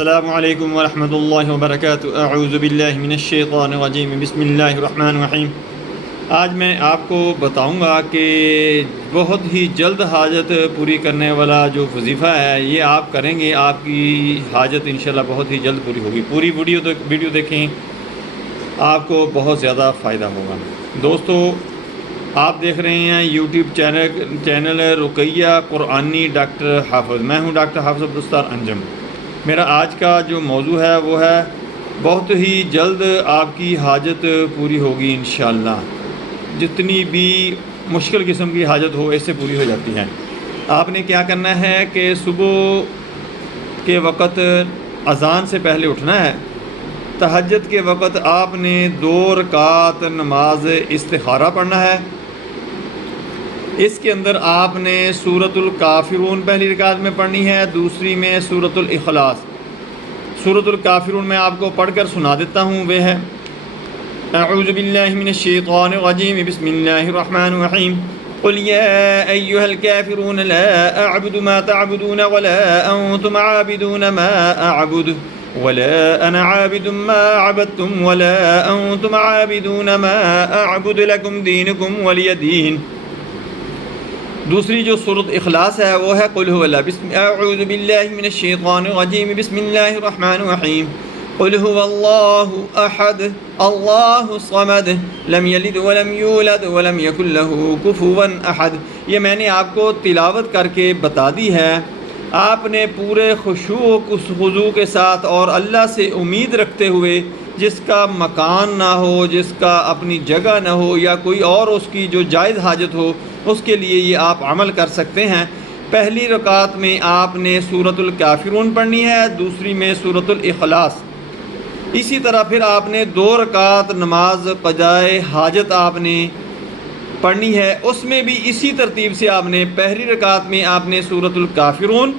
السلام علیکم ورحمۃ اللہ وبرکاتہ۔ اعوذ باللہ من الشیطان الرجیم، بسم اللہ الرحمن الرحیم۔ آج میں آپ کو بتاؤں گا کہ بہت ہی جلد حاجت پوری کرنے والا جو وظیفہ ہے یہ آپ کریں گے، آپ کی حاجت انشاءاللہ بہت ہی جلد پوری ہوگی۔ پوری ویڈیو دیکھیں، آپ کو بہت زیادہ فائدہ ہوگا۔ دوستو، آپ دیکھ رہے ہیں یوٹیوب چینل رقیہ قرآنی ڈاکٹر حافظ۔ میں ہوں ڈاکٹر حافظ عبدالستار انجم۔ میرا آج کا جو موضوع ہے وہ ہے بہت ہی جلد آپ کی حاجت پوری ہوگی انشاءاللہ۔ جتنی بھی مشکل قسم کی حاجت ہو اس سے پوری ہو جاتی ہے۔ آپ نے کیا کرنا ہے کہ صبح کے وقت اذان سے پہلے اٹھنا ہے۔ تہجد کے وقت آپ نے 2 رکعت نماز استخارہ پڑھنا ہے۔ اس کے اندر آپ نے سورۃ الکافرون پہلی رکعت میں پڑھنی ہے، دوسری میں سورۃ الاخلاص۔ سورۃ الکافرون میں آپ کو پڑھ کر سنا دیتا ہوں، وہ ہے اعوذ باللہ من الشیطان الرجیم، بسم اللہ الرحمن الرحیم۔ قل یا ایہا الکافرون لا اعبد ما تعبدون ولا انتم عابدون ما اعبد ولا انا عابد ما عبدتم ولا انتم عابدون ما اعبد لکم دینکم ولی دین۔ دوسری جو سورۃ اخلاص ہے وہ ہے قل هو اللہ اعوذ باللہ من الشیطان الرجیم، بسم اللہ الرحمن الرحیم۔ قل هو اللہ احد اللہ الصمد لم یلد ولم یولد ولم یکن له کفوا احد۔ یہ میں نے آپ کو تلاوت کر کے بتا دی ہے۔ آپ نے پورے خشوع و خضوع کے ساتھ اور اللہ سے امید رکھتے ہوئے، جس کا مکان نہ ہو، جس کا اپنی جگہ نہ ہو، یا کوئی اور اس کی جو جائز حاجت ہو، اس کے لیے یہ آپ عمل کر سکتے ہیں۔ پہلی رکعت میں آپ نے سورۃ الکافرون پڑھنی ہے، دوسری میں سورۃ الاخلاص۔ اسی طرح پھر آپ نے 2 رکعت نماز قضائے حاجت آپ نے پڑھنی ہے، اس میں بھی اسی ترتیب سے آپ نے پہلی رکعت میں آپ نے سورۃ الکافرون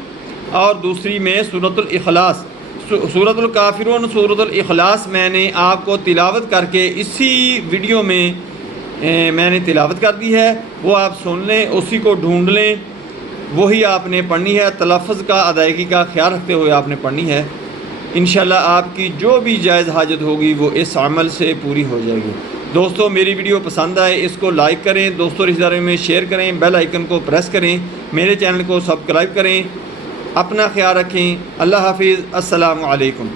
اور دوسری میں سورۃ الاخلاص۔ سورۃ الکافرون، سورۃ الاخلاص میں نے آپ کو تلاوت کر کے اسی ویڈیو میں میں نے تلاوت کر دی ہے، وہ آپ سن لیں، اسی کو ڈھونڈ لیں، وہی آپ نے پڑھنی ہے۔ تلفظ کا، ادائیگی کا خیال رکھتے ہوئے آپ نے پڑھنی ہے۔ انشاءاللہ آپ کی جو بھی جائز حاجت ہوگی وہ اس عمل سے پوری ہو جائے گی۔ دوستو، میری ویڈیو پسند آئے اس کو لائک کریں، دوستوں رشتہ داروں میں شیئر کریں، بیل آئیکن کو پریس کریں، میرے چینل کو سبسکرائب کریں۔ اپنا خیال رکھیں۔ اللہ حافظ۔ السلام علیکم۔